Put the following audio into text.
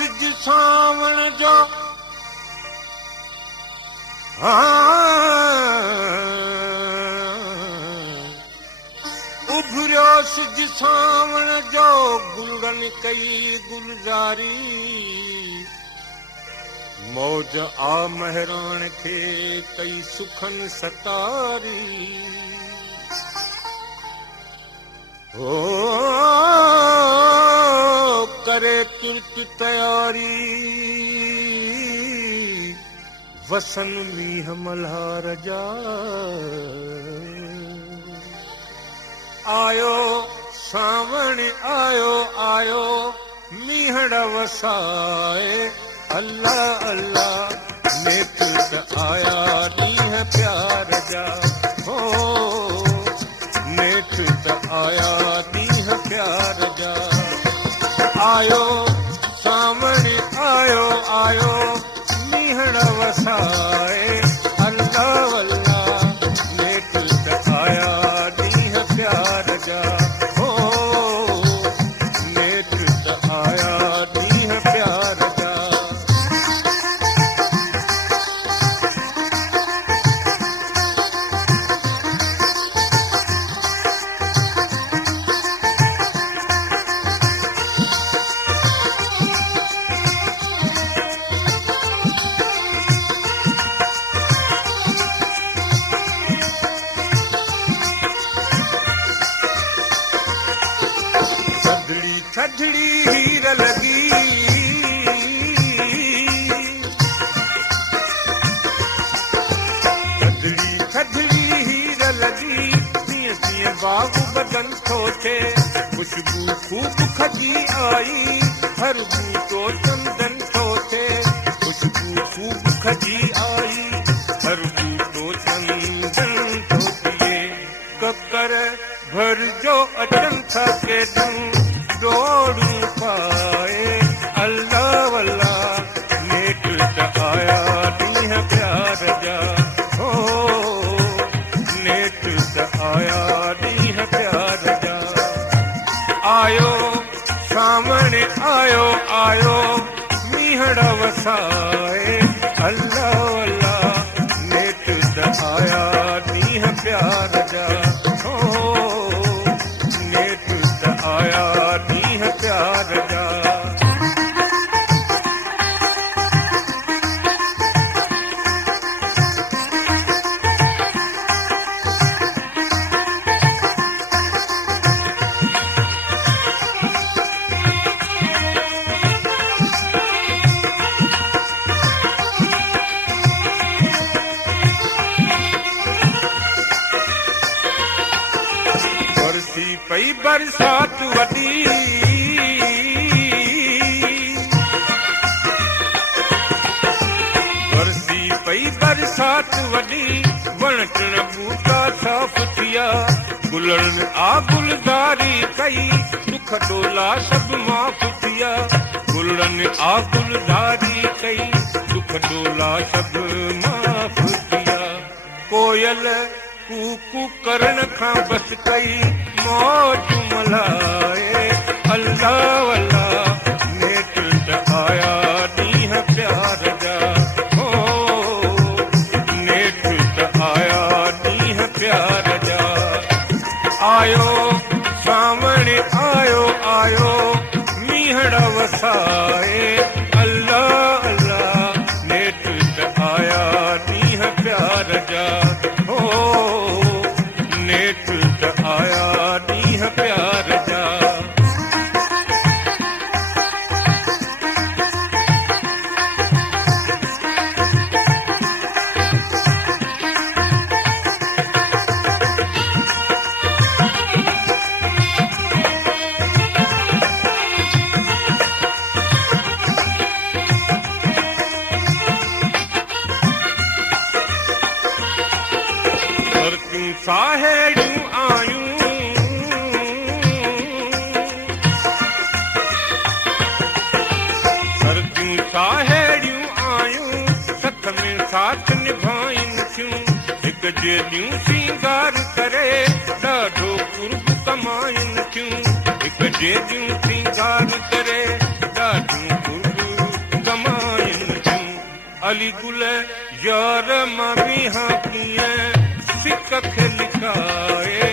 सिज सावण जो उभरियो सिज सावण जो गुलड़न कई गुलजारी मौज आ महरान खे कई सुखन सतारी हो करे तुर्त तैयारी वसन मीह मल्हार जा आयो सावण आयो आयो मीहड़ वसाए अल्लाह अल्लाह नेक त आया ॾींहं प्यार जा हो नेक त आया ॾींहं प्यार जा आयो सावण आयो आयो मीहड़ वसाए अल्लाह अल्लाह नेक त आया ॾींहं प्यार जा हो नेक त आया ॾींहं प्यार जा थधड़ी हीर लगी थधड़ी थधड़ी हीर लगी तीअं तीअं बाग बदन थो थे खुशबू खूब खजी आई हर बूटो चंदन थो थे खुशबू खूब खजी आई हर बूटो चंदन थो थिए ककर भर जो अचन था केॾूं डोड़ू पाए अल्लाह अल्लाह नेक त आया ॾींहं प्यार जा हो नेक त आया ॾींहं प्यार जा आयो सावण आयो आयो मीहड़ वसाए अल्लाह अल्लाह नेक त आया ॾींहं प्यार जा हो नेक त आया प्यार जा बरसी पई बरसात वॾी पई बरसात वॾी वण टिण बूटा साफ़ थिया गुलनि आ गुलदारी कई दुख डोला सभु माफ़ थिया गुलनि आ गुलदारी कई दुख डोला सभु माफ़ थिया कोयल कूकू करण खां बस कई मौज मल्हाए अल्लाह अल्लाह नेक त आया ॾींहं प्यार जा प्यार जा आयो सावण आयो आयो मीहड़ वसाए अल्लाह अल्लाह नेक त आया ॾींहं प्यार जा हो नेक त आया ॾींहं प्यार जा साहेड़ियूं आयूं सर्दियूं साहेड़ियूं आयूं सथ में साथ निभाइनि थियूं हिक जहिड़ियूं सींगार करे ॾाढो कुर्ब कमाइनि थियूं हिक जहिड़ियूं सींगार करे ॾाढियूं कुर्ब अली गुल यार मां बि हाँ कीअं सिक खे लिकाए